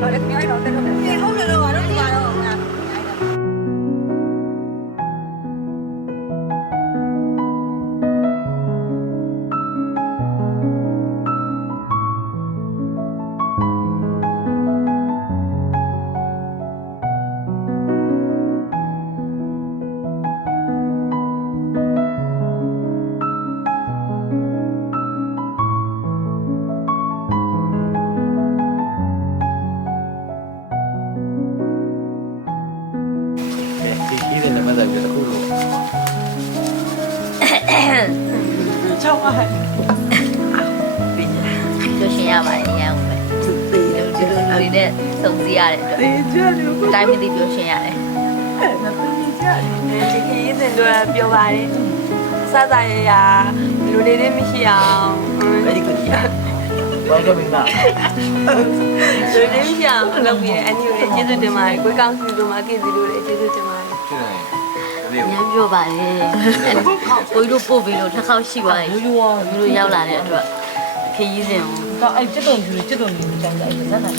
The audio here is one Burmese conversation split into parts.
တော့လည်းခိုင်းတော့တယ်ဟုတ်တယ်ဟုတ်တယ်တော့ကတော့ဒီကတော့ချောင်းပါ就ရှင်ရပါတယ်ရအောင်ပဲဒီလိုလူတွေနဲ့စုံစည်းရတဲ့အတွက် တေးကြတယ်ကို တိုင်းမသိပြောရှင်ရတယ် ငါတေးကြတယ်ဒီခရီးစဉ်တွေပြောပါတယ်စစရရလူတွေတွေမရှိအောင်ဘယ်ဒီကိုရဘာကမင်းလားလူတွေမရှိအောင်လုပ်ပြီးအန်ဒီကိုကျေးဇူးတင်ပါတယ်ကိုကောင်းစီတို့မှာကိစီတို့လည်းကျေးဇူးတင်ပါတယ် ညံပြောပါတယ်ကိုတို့ပို့ပြီးလို့တစ်ခေါက်ရှိပါတယ်ယူယူရောယူလို့ရောက်လာတဲ့အတွက်ခရီးစဉ်ကို တော့အဲ့ကျွတ်တုံယူကျွတ်တုံယူတိုင်းတိုင်းဇက်တာတာ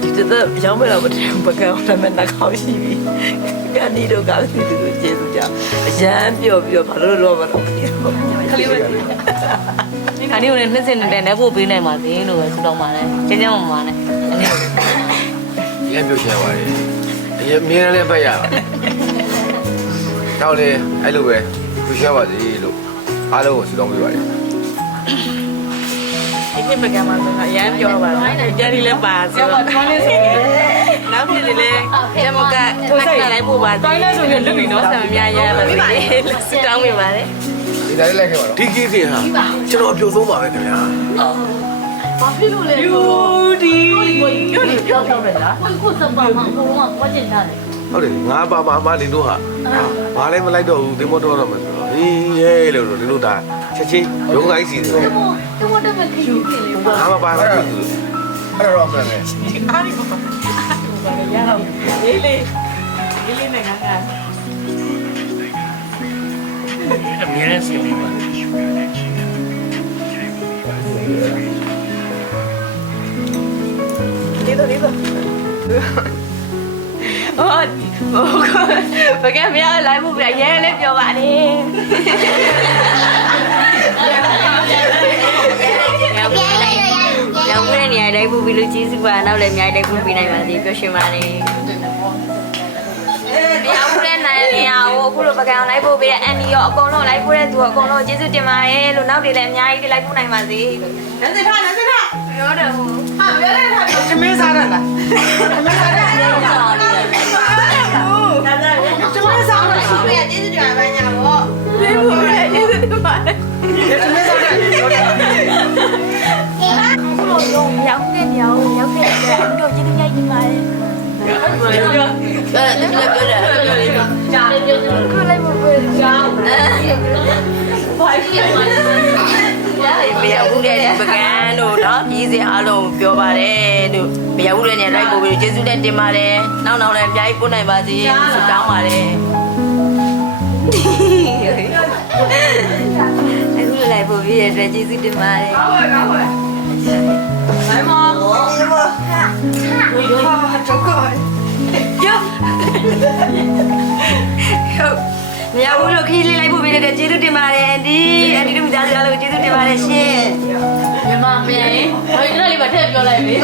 ဒီတော့ရောင်းမလို့မတယ်ဘကောင်လည်းမနှခေါင်းရှိပြီကနေတော့ကောင်းစီတို့ကျေးဇူးကြောင့်အရန်ပြောပြီးတော့ဘာလို့တော့မလို့ခလေးပဲ ခါလေးကိုလည်းနှစ်စင်နဲ့လည်းပို့ပေးနိုင်ပါသေးလို့ပဲဆုတောင်းပါတယ်ကျင်းကျင်းမမနဲ့အနေ ရမ်းပြောချင်ပါတယ်အရင်မြင်လည်းပတ်ရပါတော့လေအဲ့လိုပဲသူရှောက်ပါစေလို့အားလုံးကိုဆုတောင်းပေးပါတယ် ဒီနေ့ပကံမှာဆိုအရန်ပြောပါတယ်ကြရီလည်းပါဆိုတော့ ကျောင်းလေးဆိုရင် နောက်ဖြစ်တယ်လေကျမကထိုးဆိုင်လိုက်ပို့ပါတိုင်းလဲဆိုရင်လွတ်ပြီနော်ဆံမများရပါဘူးစတောင်းမိပါတယ် ဒီတိုင်းလိုက်ခဲ့ပါတော့ဒီကိစ္စဟာကျွန်တော်အပြုံဆုံးပါပဲခင်ဗျာ ဘာဖြစ်လို့လဲ ယူဒီ ပြောပြောရလား ကိုစပါမဘုံကပွားကျင်တာလေ ဟုတ်တယ်ငါပါပါမလင်းတို့ဟာဘာလဲမလိုက်တော့ဘူးတင်မတော်တော့မှဆိုတော့ဟင်းရဲလို့လင်းတို့ဒါချက်ချင်းရုံးကိုင်းစီတယ် တော့မခရီးစဉ်လေး ငါမပါဘူးအဲ့တော့မှလည်း အားရပါရအောင်လေးလေးနဲ့ငါကအ မြင်နေစီပါ ဒီတော့ဒီတော့ဘယ်ကမရလိုက်ဖို့ပြရဲလေးပြောပါလေရောက်ဝင်နေရတဲ့ပူပြီးလို့ကျေးဇူးပါနောက်လည်းအများကြီးပူပြီးနိုင်ပါစေပြောရှင်ပါလေတရားဘူးလည်းနိုင်နေရအောင်အခုလိုပကံလိုက်ဖို့ပြီးတဲ့အန်ဒီရောအကုန်လုံးလိုက်ဖို့တဲ့သူအကုန်လုံးကျေးဇူးတင်ပါတယ်လို့နောက်တွေလည်းအများကြီးလိုက်ဖို့နိုင်ပါစေလို့နန်းစထပြောတယ်ဟိုဟာပြောတယ်ဟာသမီးစားရလားသမီးစားရတယ်ကျမစားတယ်ရှိရကျေးဇူးတင်ပါညာပေါ့ဒီဘူးရဲ့ကျေးဇူးတင်ပါတယ်သမီးစားတယ်ပြောတယ်အခုလိုလုံးရောက်ခဲ့တဲ့အန်ဒီတို့ကျေးဇူးများကြီးပါတယ်ပြောတယ်ကြားတယ်ခုလိုက်ဖို့ပြောကြားဘာဖြစ်လဲမရဘူးတဲ့ပကံတို့เนาะကြီးစင်အားလုံးပြောပါတယ်တို့မရဘူးတဲ့နေလိုက်ပို့ပြီးကျေးဇူးနဲ့တင်ပါတယ်နောက်နောက်လည်းအများကြီးပို့နိုင်ပါစေဆုတောင်းပါတယ်အခုလိုက်ပို့ပြီးတဲ့အတွက်ကျေးဇူးတင်ပါတယ်ကောင်းပါကောင်းပါ来吗？来吗？走过来。哟。မရဘူးလို့ခီးလေးလိုက်ဖို့ပေးတဲ့ကျေးဇူးတင်ပါတယ်အန်ဒီတို့မိသားစုအားလုံးကျေးဇူးတင်ပါတယ်ရှင် မြန်မာမြန်ဘာလို့ဒီလေးပါထည့်ပြောလိုက်ပြီ